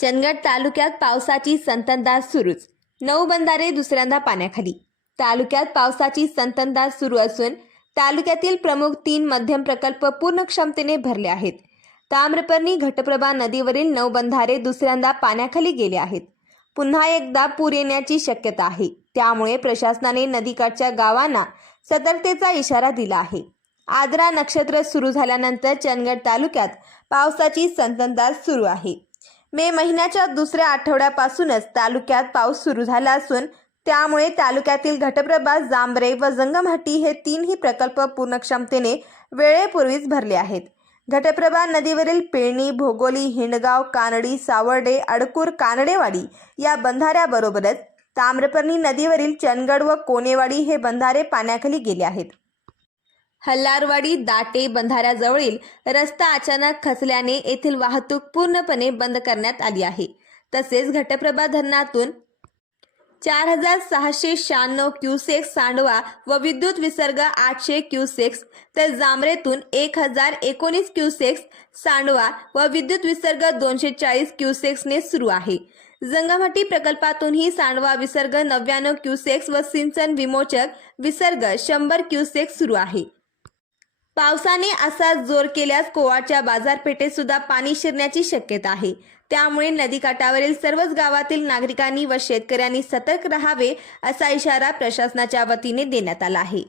चंदगड तालुक्यात पावसाची संततधार सुरूच. नऊ बंधारे दुसऱ्यांदा पाण्याखाली. तालुक्यात पावसाची संततधार सुरू असून तालुक्यातील प्रमुख तीन मध्यम प्रकल्प पूर्ण क्षमतेने भरले आहेत. ताम्रपर्णी घटप्रभा नदीवरील नऊ बंधारे दुसऱ्यांदा पाण्याखाली गेले आहेत. पुन्हा एकदा पूर येण्याची शक्यता आहे. त्यामुळे प्रशासनाने नदीकाठच्या गावांना सतर्कतेचा इशारा दिला आहे. आद्रा नक्षत्र सुरू झाल्यानंतर चंदगड तालुक्यात पावसाची संततधार सुरू आहे. मे महिन्याच्या दुसऱ्या आठवड्यापासूनच तालुक्यात पाऊस सुरू झाला असून त्यामुळे तालुक्यातील घटप्रभा जांभरे व जंगमहट्टी हे तीनही प्रकल्प पूर्ण क्षमतेने वेळेपूर्वीच भरले आहेत. घटप्रभा नदीवरील पेळणी भोगोली हिंडगाव कानडी सावर्डे अडकूर कानडेवाडी या बंधाऱ्याबरोबरच ताम्रपर्णी नदीवरील चनगड व कोनेवाडी हे बंधारे पाण्याखाली गेले आहेत. हल्लारवाडी दाटे बंधाऱ्याजवळील रस्ता अचानक खचल्याने येथील वाहतूक पूर्णपणे बंद करण्यात आली आहे. तसेच घटप्रभा धरणातून चार हजार सहाशे शहाण्णव क्युसेक्स सांडवा व विद्युत विसर्ग आठशे क्युसेक्स तर जांभरेतून एक हजार एकोणीस क्युसेक्स सांडवा व विद्युत विसर्ग दोनशे चाळीस क्युसेक्सने सुरू आहे. जंगमहट्टी प्रकल्पातूनही सांडवा विसर्ग नव्याण्णव क्युसेक्स व सिंचन विमोचक विसर्ग शंभर क्युसेक्स सुरू आहे. पावसाने असा जोर केल्यास कोवाडच्या बाजारपेठेत सुद्धा पाणी शिरण्याची शक्यता आहे. त्यामुळे नदीकाठावरील सर्वच गावातील नागरिकांनी व शेतकऱ्यांनी सतर्क राहावे असा इशारा प्रशासनाच्या वतीने देण्यात आला आहे.